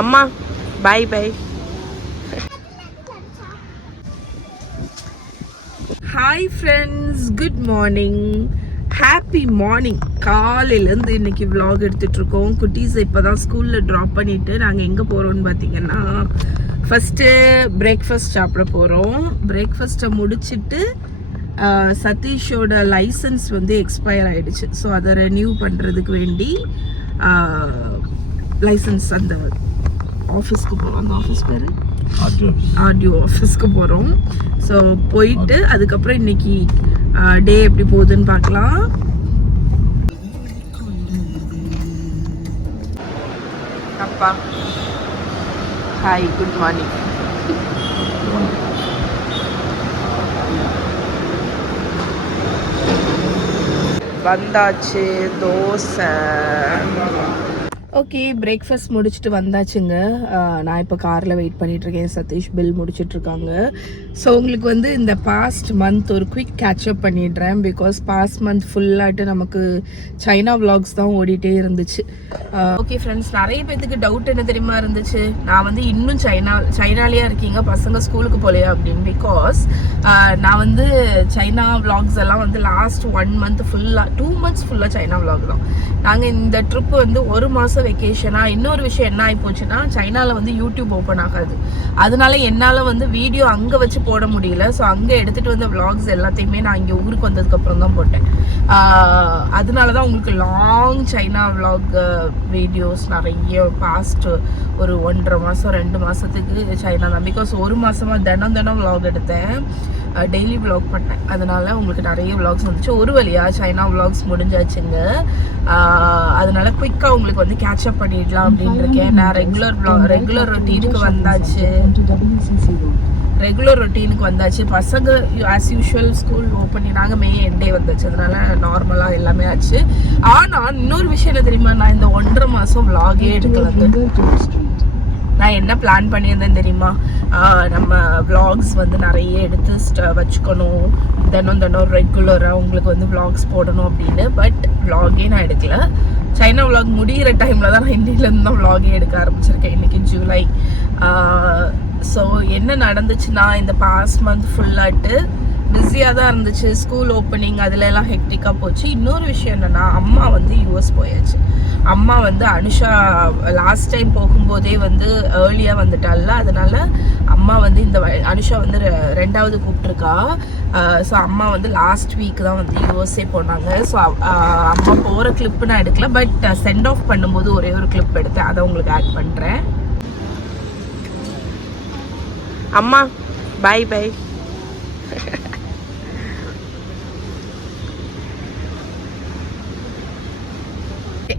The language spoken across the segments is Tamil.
அம்மா bye bye. Hi friends, good morning, happy morning. காலையிலேருந்து இன்றைக்கி விலாக் எடுத்துகிட்ருக்கோம். குட்டீஸை இப்போ தான் ஸ்கூலில் ட்ராப் பண்ணிவிட்டு நாங்கள் எங்கே போகிறோன்னு பார்த்தீங்கன்னா, ஃபஸ்ட்டு பிரேக்ஃபாஸ்ட் சாப்பிட போகிறோம். பிரேக்ஃபாஸ்ட்டை முடிச்சுட்டு சதீஷோட லைசன்ஸ் வந்து எக்ஸ்பயர் ஆகிடுச்சு. ஸோ அதை ரெனியூ பண்ணுறதுக்கு வேண்டி லைசன்ஸ் அந்த ஆஃபீஸ்க்கு போகிறோம். அந்த ஆஃபீஸ் பேர் ஆர்டிஓ ஆஃபீஸ்க்கு போகிறோம். ஸோ போயிட்டு அதுக்கப்புறம் இன்னைக்கு டே எப்படி போகுதுன்னு பார்க்கலாம். அப்பா ஹாய், குட் மார்னிங். வந்தாச்சு தோசை. ஓகே, பிரேக்ஃபாஸ்ட் முடிச்சுட்டு வந்தாச்சுங்க. நான் இப்போ காரில் வெயிட் பண்ணிகிட்ருக்கேன். சதீஷ் பில் முடிச்சிட்ருக்காங்க. ஸோ உங்களுக்கு வந்து இந்த பாஸ்ட் மந்த் ஒரு குவிக் கேட்சப் பண்ணிடுறேன். பிகாஸ் பாஸ்ட் மந்த் ஃபுல்லாகிட்டு நமக்கு சைனா விலாக்ஸ் தான் ஓடிட்டே இருந்துச்சு. ஓகே ஃப்ரெண்ட்ஸ், நிறைய பேத்துக்கு டவுட் என்ன தெரியுமா இருந்துச்சு, நான் வந்து இன்னும் சைனாலேயே இருக்கீங்க, பசங்க ஸ்கூலுக்கு போகலையா அப்படின்னு. பிகாஸ் நான் வந்து சைனா விலாக்ஸ் எல்லாம் வந்து லாஸ்ட் 1 month ஃபுல்லாக 2 months ஃபுல்லாக சைனா விலாக் தான். நாங்கள் இந்த ட்ரிப்பு வந்து 1 மாதம் வெக்கேஷனா. இன்னொரு விஷயம் என்ன ஆகி போச்சுன்னா, சைனாவில் வந்து யூடியூப் ஓப்பன் ஆகாது. அதனால என்னால் வந்து வீடியோ அங்கே வச்சு போட முடியல. ஸோ அங்கே எடுத்துகிட்டு வந்த விலாக்ஸ் எல்லாத்தையுமே நான் இங்கே ஊருக்கு வந்ததுக்கப்புறம் தான் போட்டேன். அதனால தான் உங்களுக்கு லாங் சைனா விலாக் வீடியோஸ் நிறைய பாஸ்ட் ஒரு 1.5 மாதம் 2 மாதத்துக்கு சைனா தான். பிகாஸ் 1 மாதமாக தினம் விலாக் எடுத்தேன், டெய்லி விலாக் பண்ணேன். அதனால உங்களுக்கு நிறைய விலாக்ஸ் வந்துச்சு. ஒரு வழியாக சைனா விலாக்ஸ் முடிஞ்சாச்சுங்க. அதனால குயிக்காக உங்களுக்கு வந்து கேட்சப் பண்ணிடலாம் அப்படின்னு இருக்கேன். நான் ரெகுலர் ரொட்டீனுக்கு வந்தாச்சு. பசங்க ஆஸ் யூஷுவல் ஸ்கூல் ஓப்பன் பண்ணினாங்க. மே எண்டே வந்துச்சு. அதனால நார்மலாக எல்லாமே ஆச்சு. ஆனால் இன்னொரு விஷயம் என்ன தெரியுமா, நான் இந்த 1.5 மாதம் விலாகே எடுக்கல. நான் என்ன பிளான் பண்ணியிருந்தேன் தெரியுமா, நம்ம விலாக்ஸ் வந்து நிறைய எடுத்து வச்சுக்கணும், தினம் ரெகுலராக உங்களுக்கு வந்து விலாக்ஸ் போடணும் அப்படின்னு. பட் விலாகே நான் எடுக்கல. சைனா விலாக் முடிகிற டைமில் தான் நான் இந்தியிலேருந்து தான் விலாகே எடுக்க ஆரம்பிச்சிருக்கேன். இன்றைக்கி ஜூலை. ஸோ என்ன நடந்துச்சுன்னா, இந்த பாஸ்ட் மந்த் ஃபுல்லாட்டு பிஸியாக தான் இருந்துச்சு. ஸ்கூல் ஓப்பனிங் அதிலெல்லாம் ஹெக்டிக்காக போச்சு. இன்னொரு விஷயம் என்னென்னா, அம்மா வந்து யூஎஸ் போயாச்சு. அம்மா வந்து அனுஷா லாஸ்ட் டைம் போகும்போதே வந்து ஏர்லியாக வந்துட்டால, அதனால அம்மா வந்து இந்த அனுஷா வந்து 2வது கூப்பிட்ருக்கா. ஸோ அம்மா வந்து லாஸ்ட் வீக் தான் வந்து யூஎஸ்ஏ போனாங்க. ஸோ அம்மா போகிற கிளிப்பு நான் எடுக்கல. பட் சென்ட் ஆஃப் பண்ணும்போது ஒரே ஒரு கிளிப் எடுத்தேன், அதை உங்களுக்கு ஆட் பண்ணுறேன். அம்மா பை பை.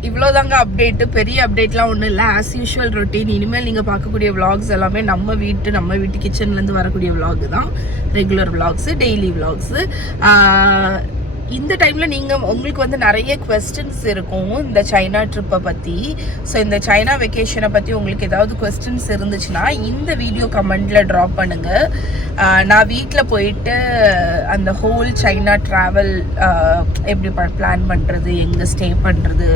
இவ்வளோதாங்க அப்டேட்டு. பெரிய அப்டேட்லாம் ஒன்றும் இல்லை. As usual routine. இனிமேல் நீங்கள் பார்க்கக்கூடிய விலாக்ஸ் எல்லாமே நம்ம வீட்டு கிச்சன்லேருந்து வரக்கூடிய விலாக் தான். Regular vlogs, daily vlogs. இந்த டைமில் உங்களுக்கு வந்து நிறைய குவெஸ்டின்ஸ் இருக்கும் இந்த சைனா ட்ரிப்பை பற்றி. ஸோ இந்த சைனா வெக்கேஷனை பற்றி உங்களுக்கு ஏதாவது குவெஸ்டின்ஸ் இருந்துச்சுன்னா இந்த வீடியோ கமெண்டில் ட்ராப் பண்ணுங்கள். நான் வீட்டில் போயிட்டு அந்த ஹோல் சைனா ட்ராவல் எப்படி பிளான் பண்ணுறது, எங்கே ஸ்டே பண்ணுறது,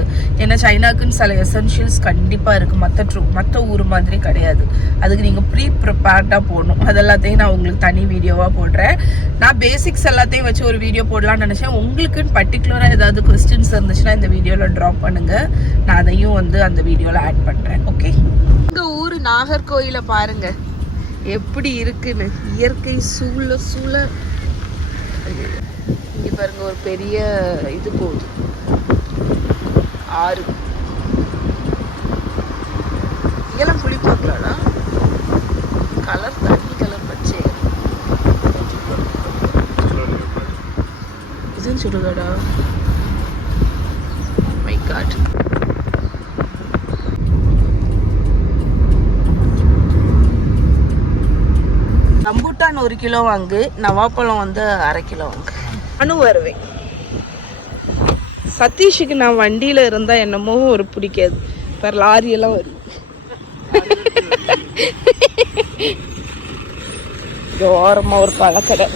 ஏன்னா சைனாக்குன்னு சில எசென்ஷியல்ஸ் கண்டிப்பாக இருக்குது. மற்ற ஊர் மாதிரி கிடையாது. அதுக்கு நீங்கள் ப்ரிப்பேர்டாக போகணும். அதெல்லாத்தையும் நான் உங்களுக்கு தனி வீடியோவாக போடுறேன். நான் பேசிக்ஸ் எல்லாத்தையும் வச்சு ஒரு வீடியோ போடலான்னு நினச்சேன். உங்களுக்குன்னு பர்டிகுலராக ஏதாவது கொஸ்டின்ஸ் இருந்துச்சுன்னா இந்த வீடியோவில் ட்ராப் பண்ணுங்கள். நான் அதையும் வந்து அந்த வீடியோவில் ஆட் பண்ணுறேன். ஓகே, எங்கள் ஊர் நாகர்கோயிலை பாருங்கள் எப்படி இருக்குன்னு. இயற்கை சூழ இங்கே பாருங்கள், ஒரு பெரிய இது போகுது, ஆறு. இங்கெல்லாம் புளி பார்க்கலாம்னா கலர், தண்ணி கலர் பச்சை. இதுன்னு சொல்லுங்கடா. My God. ரம்பூட்டான் 1 கிலோ வாங்கு, நவாப்பழம் வந்து 1/2 கிலோ வாங்கு. நானும் வருவேன். சதீஷுக்கு நான் வண்டியில் இருந்தால் என்னமோ ஒரு பிடிக்காது. இப்போ லாரியெல்லாம் வருது. ஓரமாக ஒரு பழக்கடை.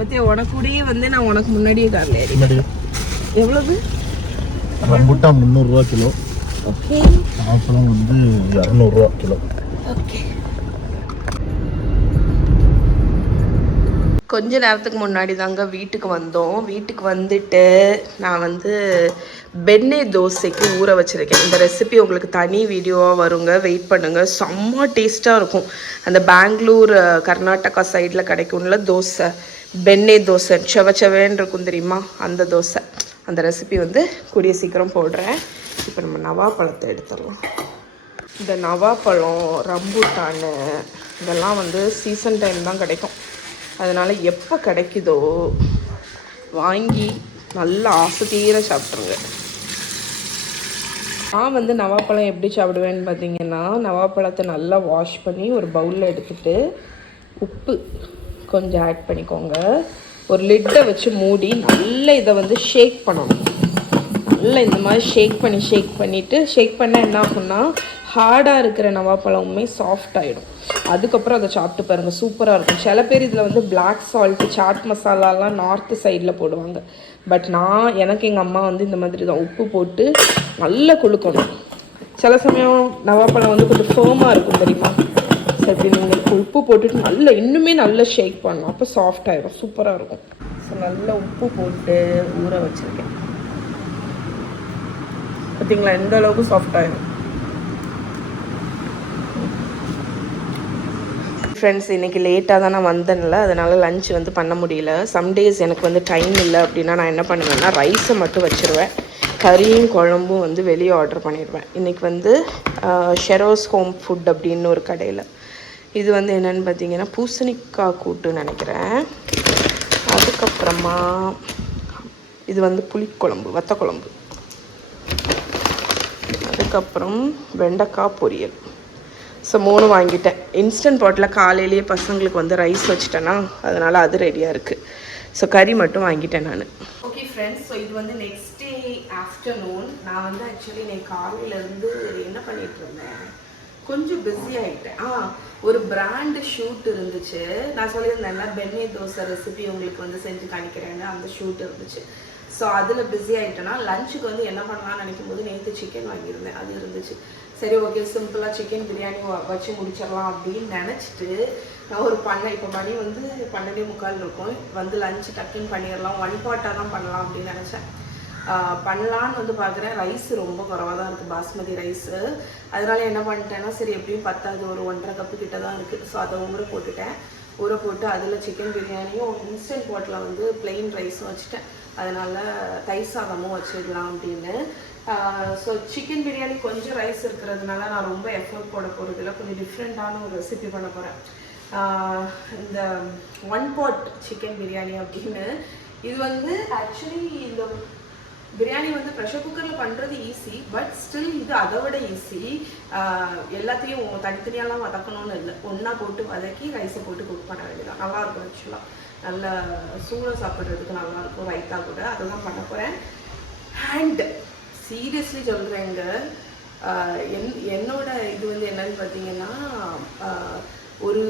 பத்தியா உனக்கு கூடயே வந்து நான் உனக்கு முன்னாடியே கார்ல ஏறி. எவ்வளவு? ரம்புட்டான் 300 ரூபா கிலோ. ஓகே. ஆப்பிளும் வந்து 200 ரூபா கிலோ. ஓகே. கொஞ்ச நேரத்துக்கு முன்னாடி தாங்க வீட்டுக்கு வந்தோம். வீட்டுக்கு வந்துட்டு நான் வந்து பென்னே தோசைக்கு ஊற வச்சுருக்கேன். இந்த ரெசிபி உங்களுக்கு தனி வீடியோவாக வருங்க, வெயிட் பண்ணுங்கள். செம்ம டேஸ்ட்டாக இருக்கும். அந்த பெங்களூர் கர்நாடகா சைடில் கிடைக்கும்ல தோசை, பென்னே தோசை செவச்சவேன்னு இருக்கும் தெரியுமா, அந்த தோசை. அந்த ரெசிபி வந்து கூடிய சீக்கிரம் போடுறேன். இப்போ நம்ம நவாப்பழத்தை எடுத்துடலாம். இந்த நவாப்பழம், ரம்பூட்டானு இதெல்லாம் வந்து சீசன் டைம் தான் கிடைக்கும். அதனால் எப்போ கிடைக்குதோ வாங்கி நல்லா ஆசை தீர சாப்பிட்ருங்க. நான் வந்து நவாப்பழம் எப்படி சாப்பிடுவேன்னு பார்த்தீங்கன்னா, நவாப்பழத்தை நல்லா வாஷ் பண்ணி ஒரு பவுலில் எடுத்துகிட்டு உப்பு கொஞ்சம் ஆட் பண்ணிக்கோங்க. ஒரு லிட்டை வச்சு மூடி நல்லா இதை வந்து ஷேக் பண்ணணும். நல்லா இந்த மாதிரி ஷேக் பண்ணிவிட்டு ஷேக் பண்ணால் என்ன ஆகும்னா ஹார்டாக இருக்கிற நவாப்பழமுமே சாஃப்ட் ஆகிடும். அதுக்கப்புறம் அதை சாப்பிட்டு பாருங்கள், சூப்பராக இருக்கும். சில பேர் இதில் வந்து பிளாக் சால்ட்டு, சாட் மசாலாலாம் நார்த்து சைடில் போடுவாங்க. பட் எனக்கு எங்கள் அம்மா வந்து இந்த மாதிரி தான் உப்பு போட்டு நல்லா குளுக்கணும். சில சமயம் நவாப்பழம் வந்து கொஞ்சம் ஃபேமாக இருக்கும் தெரியுமா. சரி, நீங்கள் உப்பு போட்டுட்டு நல்லா இன்னுமே நல்லா ஷேக் பண்ணணும். அப்போ சாஃப்ட் ஆகிடும், சூப்பராக இருக்கும். ஸோ நல்லா உப்பு போட்டு ஊற வச்சுருக்கேன். பார்த்தீங்களா எந்த அளவுக்கு சாஃப்ட் ஆகிடும். ஃப்ரெண்ட்ஸ், இன்றைக்கி லேட்டாக தான் நான் வந்தேன்ல, அதனால் லன்ச் வந்து பண்ண முடியல. சம்டேஸ் எனக்கு வந்து டைம் இல்லை அப்படின்னா நான் என்ன பண்ணுவேன்னா ரைஸை மட்டும் வச்சுருவேன். கறியும் குழம்பும் வந்து வெளியே ஆர்டர் பண்ணிடுவேன். இன்றைக்கி வந்து ஷெரோஸ் ஹோம் ஃபுட் அப்படின்னு ஒரு கடையில். இது வந்து என்னென்னு பார்த்தீங்கன்னா பூசணிக்காய் கூட்டுன்னு நினைக்கிறேன். அதுக்கப்புறமா இது வந்து புளிக்குழம்பு, வத்த குழம்பு. அதுக்கப்புறம் வெண்டைக்காய் பொரியல். ஸோ 3 வாங்கிட்டேன். இன்ஸ்டன்ட் பாட்டில் காலையிலேயே பசங்களுக்கு வந்து ரைஸ் வச்சுட்டேன்னா அதனால் அது ரெடியாக இருக்குது. ஸோ கறி மட்டும் வாங்கிட்டேன் நான். ஓகே ஃப்ரெண்ட்ஸ், ஸோ இது வந்து நெக்ஸ்ட் டே ஆஃப்டர்நூன். நான் வந்து ஆக்சுவலி நான் காலையிலேருந்து என்ன பண்ணிகிட்டு இருந்தேன், கொஞ்சம் பிஸி ஆகிட்டேன். ஒரு பிராண்டு ஷூட் இருந்துச்சு. நான் சொல்லியிருந்தேன்னா பென்னே தோசை ரெசிபி உங்களுக்கு வந்து செஞ்சு காணிக்கிறேன்னு, அந்த ஷூட் இருந்துச்சு. ஸோ அதில் பிஸி ஆகிட்டேன்னா லஞ்சுக்கு வந்து என்ன பண்ணலாம்னு நினைக்கும் போது நேற்று சிக்கன் வாங்கியிருந்தேன், அது இருந்துச்சு. சரி ஓகே, சிம்பிளாக சிக்கன் பிரியாணி வச்சு முடிச்சிடலாம் அப்படின்னு நினச்சிட்டு நான் ஒரு இப்போ மணி வந்து 12:45 இருக்கும். வந்து லஞ்சு டக்குன்னு பண்ணிடலாம், 1 பாட்டாக தான் பண்ணலாம் அப்படின்னு நினச்சேன். பண்ணலான்னு வந்து பார்க்குறேன், ரைஸ் ரொம்ப குறவாக தான் இருக்குது, பாஸ்மதி ரைஸு. அதனால என்ன பண்ணிட்டேன்னா சரி எப்படியும் பத்தாது, ஒரு 1.5 கப்பு கிட்ட தான் இருக்குது. ஸோ அதை ஊற போட்டு அதில் சிக்கன் பிரியாணியும் இன்ஸ்டன்ட் பாட்டில் வந்து பிளெயின் ரைஸும் வச்சுட்டேன். அதனால் தயிர் சாதமும் வச்சிடலாம் அப்படின்னு. ஸோ சிக்கன் பிரியாணி கொஞ்சம் ரைஸ் இருக்கிறதுனால நான் ரொம்ப எஃபர்ட் போட போகிறதில்ல, கொஞ்சம் டிஃப்ரெண்ட்டான ஒரு ரெசிபி பண்ண போகிறேன். இந்த 1 பாட் சிக்கன் பிரியாணி அப்படின்னு. இது வந்து ஆக்சுவலி இந்த பிரியாணி வந்து ப்ரெஷர் குக்கரில் பண்ணுறது ஈஸி, பட் ஸ்டில் இது அதை விட ஈஸி. எல்லாத்தையும் தனித்தனியாலாம் வதக்கணும்னு இல்லை, ஒன்றா போட்டு வதக்கி ரைஸை போட்டு குக் பண்ண வேண்டியதான். நல்லாயிருக்கும் ஆக்சுவலாக, நல்ல சூடாக சாப்பிட்றதுக்கு நல்லாயிருக்கும், ரைத்தா கூட. அதுதான் பண்ண போகிறேன். அண்ட் சீரியஸ்லி சொல்கிறேங்க, என்னோட இது வந்து என்னன்னு பார்த்தீங்கன்னா ஒரு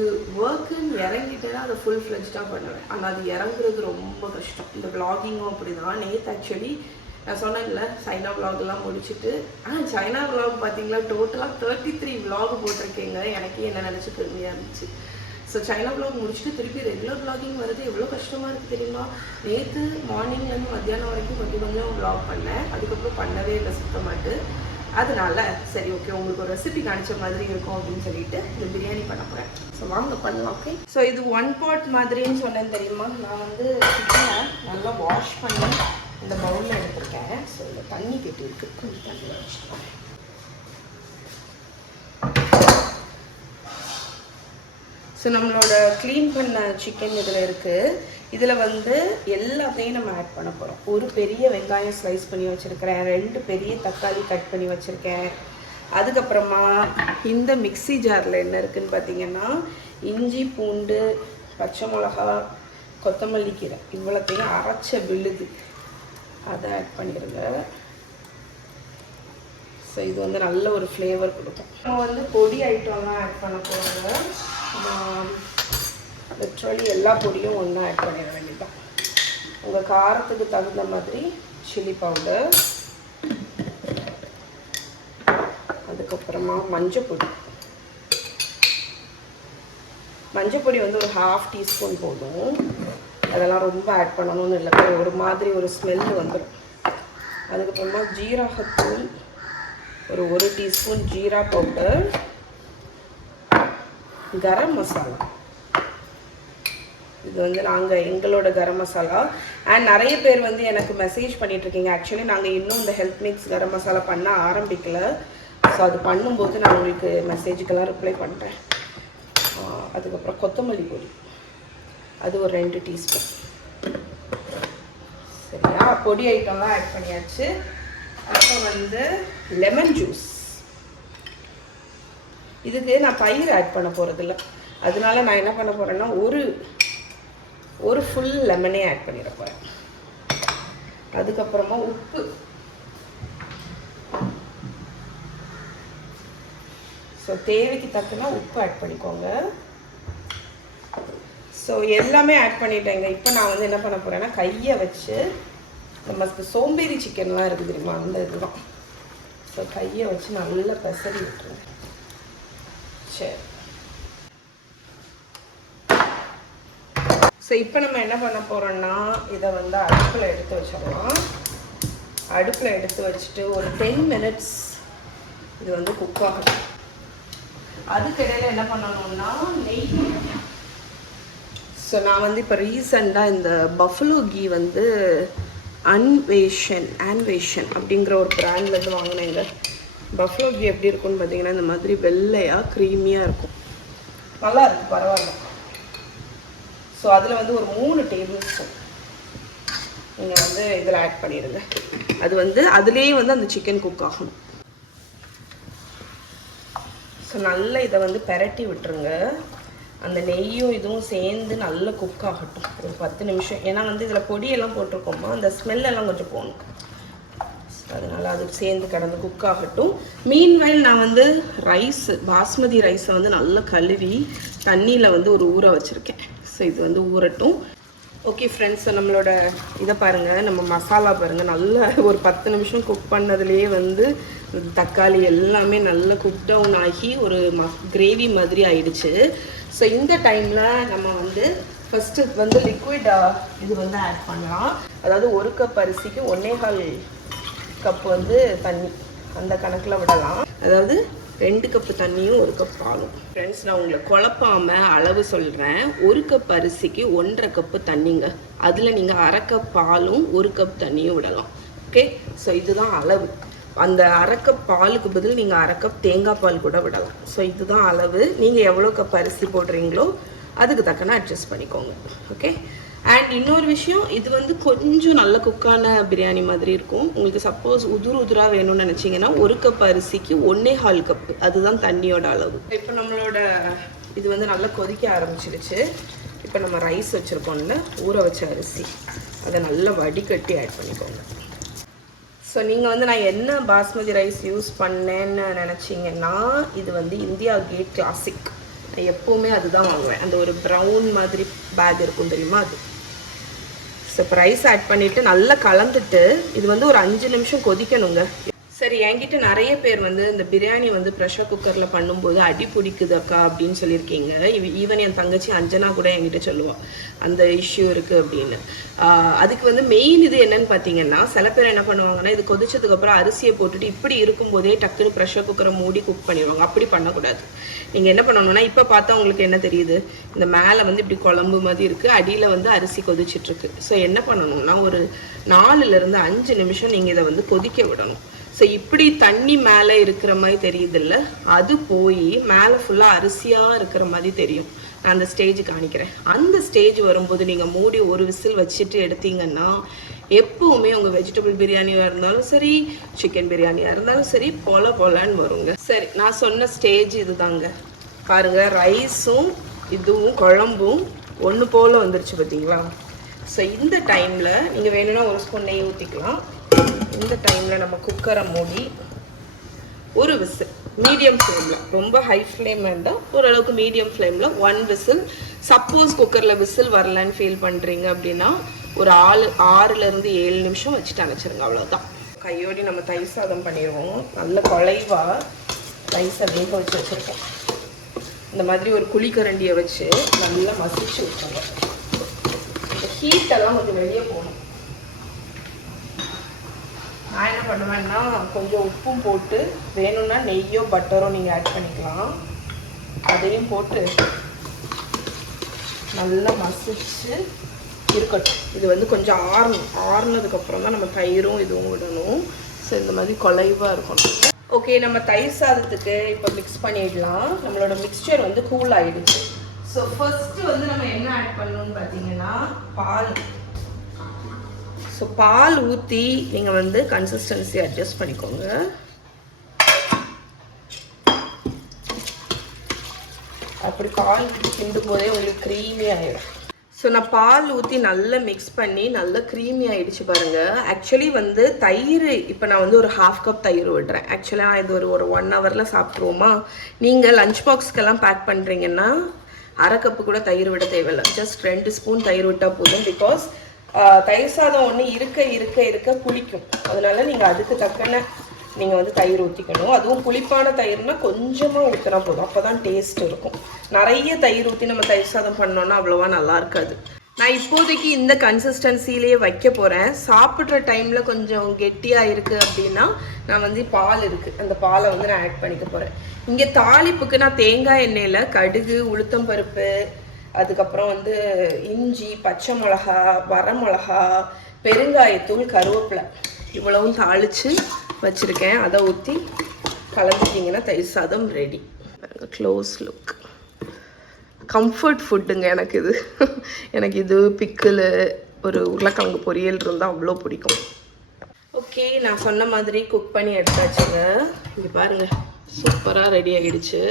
ஒர்க்குன்னு இறங்கிட்டேன்னா அதை ஃபுல் ஃப்ளெஜ்டாக பண்ணுவேன். ஆனால் அது இறங்குறது ரொம்ப கஷ்டம். இந்த விளாகிங்கும் அப்படி தான். நேற்று ஆக்சுவலி நான் சொன்னேன்ல சைனா விளாக்லாம் முடிச்சுட்டு, சைனா விளாக் பார்த்தீங்களா டோட்டலாக 33 விளாக் போட்டிருக்கேங்க. எனக்கே என்ன நினச்சி பெருமையாக இருந்துச்சு. ஸோ சைனா விளாக் முடிச்சுட்டு திருப்பி ரெகுலர் விளாகிங் வர்றது எவ்வளோ கஷ்டமாக இருக்குது தெரியுமா. நேற்று மார்னிங்லேருந்து மத்தியானம் வரைக்கும் கொஞ்சம் விளாக் பண்ணேன், அதுக்கப்புறம் பண்ணவே இல்லை சுத்தமாட்டு. அதனால சரி ஓகே உங்களுக்கு ஒரு ரெசிபி காணிச்ச மாதிரி இருக்கும் அப்படின்னு சொல்லிட்டு இந்த பிரியாணி பண்ண போகிறேன். ஸோ வாங்க பண்ணலாம். ஓகே, ஸோ இது 1 பாட் மாதிரின்னு சொன்னேன் தெரியுமா. நான் வந்து சிக்கனை நல்லா வாஷ் பண்ணி இந்த பவுலில் எடுத்துருக்கேன். ஸோ இதில் தண்ணி கட்டி இருக்கு, கொஞ்சம் தண்ணி வச்சுருக்கேன். ஸோ நம்மளோட க்ளீன் பண்ண சிக்கன் இதில் இருக்குது. இதில் வந்து எல்லாத்தையும் நம்ம ஆட் பண்ண போகிறோம். ஒரு பெரிய வெங்காயம் ஸ்லைஸ் பண்ணி வச்சுருக்கிறேன், 2 பெரிய தக்காளி கட் பண்ணி வச்சுருக்கேன். அதுக்கப்புறமா இந்த மிக்ஸி ஜாரில் என்ன இருக்குதுன்னு பார்த்தீங்கன்னா இஞ்சி, பூண்டு, பச்சை மிளகா, கொத்தமல்லி கீரை இவ்வளோத்தையும் அரைச்ச விழுது, அதை ஆட் பண்ணிடுங்க. ஸோ இது வந்து நல்ல ஒரு ஃப்ளேவர் கொடுக்கும். நம்ம வந்து பொடி ஐட்டம்லாம் ஆட் பண்ண போகிறோங்க. லிட்ரலி எல்லா பொடியும் ஒன்றா ஆட் பண்ணிட வேண்டியதான். உங்கள் காரத்துக்கு தகுந்த மாதிரி சில்லி பவுடர், அதுக்கப்புறமா மஞ்சப்பொடி. மஞ்சப்பொடி வந்து ஒரு 1/2 டீஸ்பூன் போதும். அதெல்லாம் ரொம்ப ஆட் பண்ணணும்னு இல்லை, ஒரு மாதிரி ஒரு ஸ்மெல்லு வந்துடும். அதுக்கப்புறமா ஜீரகத்தூள் ஒரு 1 டீஸ்பூன் ஜீரா பவுடர், கரம் மசாலா. இது வந்து நாங்கள் எங்களோட கரம் மசாலா. அண்ட் நிறைய பேர் வந்து எனக்கு மெசேஜ் பண்ணிகிட்ருக்கீங்க. ஆக்சுவலி நாங்கள் இன்னும் இந்த ஹெல்த் மிக்ஸ் கரம் மசாலா பண்ண ஆரம்பிக்கலை. ஸோ அது பண்ணும்போது நான் உங்களுக்கு மெசேஜுக்கெல்லாம் ரிப்ளை பண்ணுறேன். அதுக்கப்புறம் கொத்தமல்லி பொடி அது ஒரு 2 டீஸ்பூன். சரியா, பொடி ஐட்டம்லாம் ஆட் பண்ணியாச்சு. அப்புறம் வந்து லெமன் ஜூஸ். இதுக்கு நான் தயிர் ஆட் பண்ண போகிறதில்ல, அதனால நான் என்ன பண்ண போகிறேன்னா ஒரு ஃபுல் லெமனே ஆட் பண்ணிட போகிறேன். அதுக்கப்புறமா உப்பு. ஸோ தேவைக்கு தக்கன உப்பு ஆட் பண்ணிக்கோங்க. ஸோ எல்லாமே ஆட் பண்ணிட்டேங்க. இப்போ நான் வந்து என்ன பண்ண போகிறேன்னா கையை வச்சு, நமக்கு சோம்பேறி சிக்கன்லாம் இருக்குது தெரியுமா, அந்த இதுதான். ஸோ கையை வச்சு நல்லா பெசரி விட்டுருங்க. சரி, ஸோ இப்போ நம்ம என்ன பண்ண போகிறோன்னா இதை வந்து அடுப்பில் எடுத்து வச்சிடலாம். அடுப்பில் எடுத்து வச்சுட்டு ஒரு 10 மினிட்ஸ் இது வந்து குக் ஆகணும். அதுக்கிடையில் என்ன பண்ணணும்னா நெய். ஸோ நான் வந்து இப்போ ரீசெண்டாக இந்த பஃபலோ கீ வந்து அன்வேஷன் அப்படிங்கிற ஒரு பிராண்ட்லேருந்து வாங்கினேங்க. பஃபலோ கீ எப்படி இருக்குன்னு பார்த்தீங்கன்னா இந்த மாதிரி வெள்ளையாக க்ரீமியாக இருக்கும், நல்லா இருக்குது, பரவாயில்ல. ஸோ அதில் வந்து ஒரு 3 டேபிள் ஸ்பூன் நீங்கள் வந்து இதில் ஆட் பண்ணிடுங்க. அது வந்து அதுலேயே வந்து அந்த சிக்கன் குக் ஆகணும். ஸோ நல்லா இதை வந்து பெரட்டி விட்டுருங்க. அந்த நெய்யும் இதுவும் சேர்ந்து நல்லா குக் ஆகட்டும் ஒரு 10 நிமிஷம். ஏன்னா வந்து இதில் பொடியெல்லாம் போட்டிருக்கோமா, அந்த ஸ்மெல்லெல்லாம் கொஞ்சம் போகணும். அதனால் அது சேர்ந்து கடந்து குக் ஆகட்டும். மீன்வைல் நான் வந்து பாஸ்மதி ரைஸை வந்து நல்லா கழுவி தண்ணியில் வந்து ஒரு ஊற வச்சுருக்கேன். ஸோ இது வந்து ஊறட்டும். ஓகே ஃப்ரெண்ட்ஸ், நம்மளோட இதை பாருங்கள், நம்ம மசாலா பாருங்கள், நல்லா ஒரு 10 நிமிஷம் குக் பண்ணதுலேயே வந்து தக்காளி எல்லாமே நல்லா குக் டவுன் ஆகி ஒரு கிரேவி மாதிரி ஆயிடுச்சு. ஸோ இந்த டைமில் நம்ம வந்து ஃபஸ்ட்டு வந்து லிக்விட் இது வந்து ஆட் பண்ணலாம். அதாவது 1 கப் அரிசிக்கு 1.25 கப் வந்து தண்ணி, அந்த கணக்கில் விடலாம். அதாவது 2 கப்பு தண்ணியும் 1 கப் பாலும். ஃப்ரெண்ட்ஸ், நான் உங்களை குழப்பாமல் அளவு சொல்கிறேன். 1 கப் அரிசிக்கு 1.5 கப்பு தண்ணிங்க. அதில் நீங்கள் 1/2 கப் பாலும் 1 கப் தண்ணியும் விடலாம். ஓகே, ஸோ இதுதான் அளவு. அந்த 1/2 கப் பாலுக்கு பதில் நீங்கள் 1/2 கப் தேங்காய் பால் கூட விடலாம். ஸோ இதுதான் அளவு. நீங்கள் எவ்வளோ கப் அரிசி போடுறீங்களோ அதுக்கு தக்கன அட்ஜஸ்ட் பண்ணிக்கோங்க. ஓகே, அண்ட் இன்னொரு விஷயம், இது வந்து கொஞ்சம் நல்ல குக்கான பிரியாணி மாதிரி இருக்கும். உங்களுக்கு சப்போஸ் உதுராக வேணும்னு நினச்சிங்கன்னா 1 கப் அரிசிக்கு 1.25 கப்பு, அதுதான் தண்ணியோட அளவு. இப்போ நம்மளோட இது வந்து நல்லா கொதிக்க ஆரம்பிச்சிருச்சு. இப்போ நம்ம ரைஸ் வச்சுருக்கோம்ல, ஊற வச்ச அரிசி, அதை நல்லா வடிகட்டி ஆட் பண்ணிக்கோங்க. ஸோ நீங்கள் வந்து நான் என்ன பாஸ்மதி ரைஸ் யூஸ் பண்ணேன்னு நினச்சிங்கன்னா, இது வந்து இந்தியா கேட் கிளாசிக். நான் எப்போவுமே அதுதான் வாங்குவேன். அந்த ஒரு ப்ரௌன் மாதிரி பேக் இருக்கும் தெரியுமா, அது. ஸோ இப்போ ரைஸ் ஆட் பண்ணிவிட்டு நல்லா கலந்துட்டு இது வந்து ஒரு 5 நிமிஷம் கொதிக்கணுங்க. சரி, என்கிட்ட நிறைய பேர் வந்து இந்த பிரியாணி வந்து ப்ரெஷர் குக்கரில் பண்ணும்போது அடி பிடிக்குது அக்கா அப்படின்னு சொல்லியிருக்கீங்க. ஈவன் என் தங்கச்சி அஞ்சனா கூட என்கிட்ட சொல்லுவாள் அந்த இஷ்யூ இருக்குது அப்படின்னு. அதுக்கு வந்து மெயின் இது என்னன்னு பார்த்தீங்கன்னா, சில பேர் என்ன பண்ணுவாங்கன்னா, இது கொதிச்சதுக்கப்புறம் அரிசியை போட்டுட்டு இப்படி இருக்கும்போதே டக்குன்னு ப்ரெஷர் குக்கரை மூடி குக் பண்ணிடுவாங்க. அப்படி பண்ணக்கூடாது. நீங்கள் என்ன பண்ணணும்னா, இப்போ பார்த்தா உங்களுக்கு என்ன தெரியுது, இந்த மேலே வந்து இப்படி குழம்பு மாதிரி இருக்குது, அடியில் வந்து அரிசி கொதிச்சிட்ருக்கு. ஸோ என்ன பண்ணணும்னா, ஒரு 4லேருந்து 5 நிமிஷம் நீங்கள் இதை வந்து கொதிக்க விடணும். ஸோ இப்படி தண்ணி மேலே இருக்கிற மாதிரி தெரியுதில்ல, அது போய் மேலே ஃபுல்லாக அரிசியாக இருக்கிற மாதிரி தெரியும். நான் அந்த ஸ்டேஜ் காணிக்கிறேன். அந்த ஸ்டேஜ் வரும்போது நீங்கள் மூடி ஒரு விசில் வச்சுட்டு எடுத்தீங்கன்னா எப்போவுமே உங்கள் வெஜிடபிள் பிரியாணியாக இருந்தாலும் சரி, சிக்கன் பிரியாணியாக இருந்தாலும் சரி, பொலன்னு வருங்க. சரி, நான் சொன்ன ஸ்டேஜ் இது தாங்க. பாருங்கள், ரைஸும் இதுவும் குழம்பும் ஒன்று போல் வந்துருச்சு பார்த்தீங்களா. ஸோ இந்த டைமில் நீங்கள் வேணும்னா 1 ஸ்பூன் நெய் ஊற்றிக்கலாம். இந்த டைமில் நம்ம குக்கரை மூடி ஒரு விசில் மீடியம் ஃப்ளேமில், ரொம்ப ஹை ஃப்ளேம் வேண்டாம், ஓரளவுக்கு மீடியம் ஃப்ளேமில் 1 விசில். சப்போஸ் குக்கரில் விசில் வரலன்னு ஃபீல் பண்ணுறீங்க அப்படின்னா ஒரு 6லேருந்து 7 நிமிஷம் வச்சுட்டு அணைச்சிருங்க, அவ்வளோதான். கையோடி நம்ம தயிர் சாதம் பண்ணிடுவோம். நல்ல குழைவாக ரைஸை வேக வச்சு வச்சுருக்கோம். இந்த மாதிரி ஒரு குழிக்கரண்டியை வச்சு நல்லா மசிச்சு விட்டுருங்க. இந்த ஹீட்டெல்லாம் கொஞ்சம் வெளியே போகணும். நான் என்ன பண்ணுவேன்னா கொஞ்சம் உப்பும் போட்டு, வேணும்னா நெய்யோ பட்டரோ நீங்கள் ஆட் பண்ணிக்கலாம். அதையும் போட்டு நல்லா மசிச்சு இருக்கட்டும். இது வந்து கொஞ்சம் ஆறுனதுக்கப்புறம் தான் நம்ம தயிரும் இதுவும் விடணும். ஸோ இந்த மாதிரி குலைவாக இருக்கணும். ஓகே, நம்ம தயிர் சாதத்துக்கு இப்போ மிக்ஸ் பண்ணிடலாம். நம்மளோட மிக்ஸ்சர் வந்து கூல் ஆகிடுச்சு. ஸோ ஃபர்ஸ்ட்டு வந்து நம்ம என்ன ஆட் பண்ணணும்னு பார்த்தீங்கன்னா பால். ஸோ பால் ஊற்றி நீங்கள் வந்து கன்சிஸ்டன்சி அட்ஜஸ்ட் பண்ணிக்கோங்க. அப்படி பால் ஊற்றி கிண்டும் போதே உங்களுக்கு க்ரீமி ஆகிடும். ஸோ நான் பால் ஊற்றி நல்லா மிக்ஸ் பண்ணி நல்லா க்ரீமி ஆகிடுச்சு பாருங்கள். ஆக்சுவலி வந்து தயிர் இப்போ நான் வந்து ஒரு 1/2 கப் தயிர் விடுறேன். ஆக்சுவலாக இது ஒரு 1 ஹவரில் சாப்பிட்ருவோமா. நீங்கள் லஞ்ச் பாக்ஸ்க்கெல்லாம் பேக் பண்ணுறீங்கன்னா 1/2 கப்பு கூட தயிர் விட தேவையில்லை. ஜஸ்ட் 2 ஸ்பூன் தயிர் விட்டால் போதும். பிகாஸ் தயிர் சாதம் ஒன்று இருக்க புளிக்கும். அதனால நீங்கள் அதுக்கு தக்கன நீங்கள் வந்து தயிர் ஊற்றிக்கணும். அதுவும் புளிப்பான தயிர்னால் கொஞ்சமாக ஊற்றினா போதும், அப்போ தான் டேஸ்ட் இருக்கும். நிறைய தயிர் ஊற்றி நம்ம தயிர் சாதம் பண்ணோன்னா அவ்வளோவா நல்லா இருக்காது. நான் இப்போதைக்கு இந்த கன்சிஸ்டன்சிலேயே வைக்க போகிறேன். சாப்பிட்ற டைமில் கொஞ்சம் கெட்டியாக இருக்குது அப்படின்னா நான் வந்து பால் இருக்குது, அந்த பாலை வந்து நான் ஆட் பண்ணிக்க போகிறேன். இங்கே தாளிப்புக்கு நான் தேங்காய் எண்ணெயில் கடுகு, உளுத்தம்பருப்பு, அதுக்கப்புறம் வந்து இஞ்சி, பச்சை மிளகா, வரமிளகா, பெருங்காயத்தூள், கருவேப்பிலை இவ்வளவும் தாளித்து வச்சுருக்கேன். அதை ஊற்றி கலந்துட்டிங்கன்னா தயிர் சாதம் ரெடி. Close look. கம்ஃபர்ட் ஃபுட்டுங்க எனக்கு இது. எனக்கு இது பிக்கிள், ஒரு உருளைக்கிழங்கு பொரியல் இருந்தால் அவ்வளோ பிடிக்கும். ஓகே, நான் சொன்ன மாதிரி குக் பண்ணி எடுத்தாச்சுங்க. இங்கே பாருங்கள், சூப்பராக ரெடி ஆகிடுச்சு.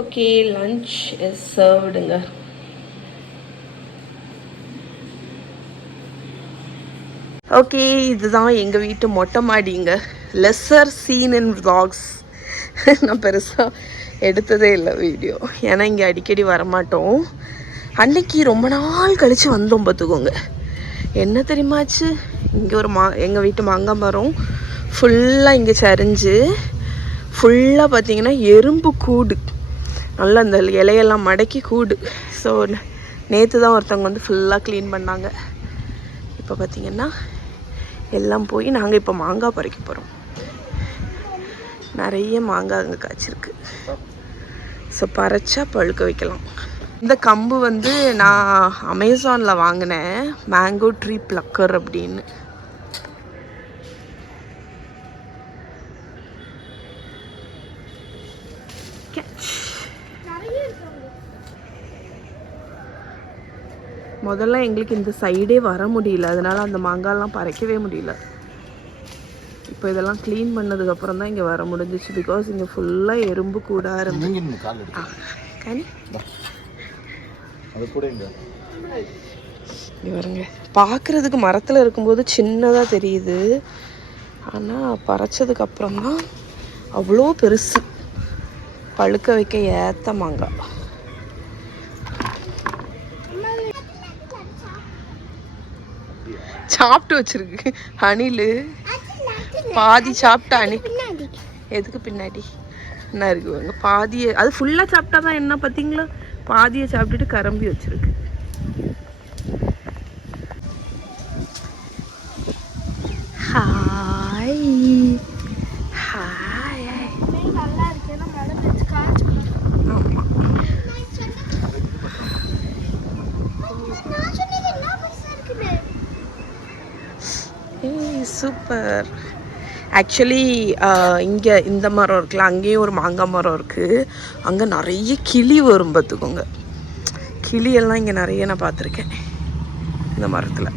ஓகே, லஞ்ச் இஸ் சர்வ்டுங்க. ஓகே, இதுதான் எங்கள் வீட்டு மொட்டை மாடிங்க. Lesser scene in vlogs. நான் பெருசாக எடுத்ததே இல்லை வீடியோ, ஏன்னா இங்கே அடிக்கடி வரமாட்டோம். அன்னைக்கு ரொம்ப நாள் கழித்து வந்தோம் பார்த்துக்கோங்க. என்ன தெரியுமாச்சு, இங்கே ஒரு எங்கள் வீட்டு மாங்காய் மரம் ஃபுல்லாக இங்கே சரிஞ்சு ஃபுல்லாக பார்த்தீங்கன்னா எறும்பு கூடு, நல்லா இந்த இலையெல்லாம் மடக்கி கூடு. ஸோ நேற்று தான் ஒருத்தவங்க வந்து ஃபுல்லாக க்ளீன் பண்ணாங்க. இப்போ பார்த்திங்கன்னா எல்லாம் போய் நாங்கள் இப்போ மாங்காய் பறிக்க போகிறோம். நிறைய மாங்காய் அங்கே காய்ச்சிருக்கு. ஸோ பறிச்சா பழுக்க வைக்கலாம். இந்த கம்பு வந்து நான் அமேசானில் வாங்கினேன், மேங்கோ ட்ரீ ப்ளக்கர் அப்படின்னு. முதல்ல எங்களுக்கு இந்த சைடே வர முடியல, அதனால அந்த மாங்காய்லாம் பறிக்கவே முடியல. இப்போ இதெல்லாம் க்ளீன் பண்ணதுக்கப்புறம் தான் இங்கே வர முடிஞ்சிச்சு. பிகாஸ் இங்கே ஃபுல்லாக எறும்பு கூட வருங்க. பார்க்குறதுக்கு மரத்தில் இருக்கும்போது சின்னதாக தெரியுது, ஆனால் பறிச்சதுக்கப்புறம் தான் அவ்வளோ பெருசு. பழுக்க வைக்க ஏற்ற மாங்காய். சாப்பிட்டு வச்சிருக்கு அணில். பாதி சாப்பிட்டா அணில். எதுக்கு பின்னாடி என்ன இருக்குவாங்க, பாதியை அது ஃபுல்லாக சாப்பிட்டா தான் என்ன பார்த்தீங்களா, பாதியை சாப்பிட்டுட்டு கரம்பி வச்சிருக்கு. Hi hi. ஆமாம், சூப்பர். ஆக்சுவலி இங்கே இந்த மரம் இருக்குல்ல, அங்கேயும் ஒரு மாங்காய் மரம் இருக்குது. அங்கே நிறைய கிளி வரும் பார்த்துக்கோங்க. கிளியெல்லாம் இங்கே நிறைய நான் பார்த்துருக்கேன் இந்த மரத்தில்.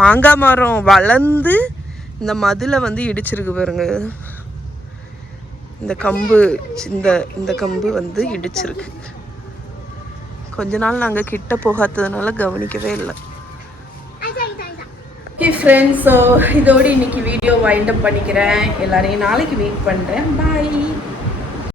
மாங்காய் மரம் வளர்ந்து இந்த மதிலை வந்து இடிச்சிருக்கு பாருங்க. இந்த கம்பு, இந்த கம்பு வந்து இடிச்சிருக்கு. கொஞ்ச நாள் நாங்கள் கிட்ட போகாததுனால கவனிக்கவே இல்லை. ஓகே ஃப்ரெண்ட்ஸ், ஸோ இதோடு இன்னைக்கு வீடியோ வைண்ட் அப் பண்ணிக்கிறேன். எல்லாரையும் நாளைக்கு வெயிட் பண்ணுறேன். பாய்.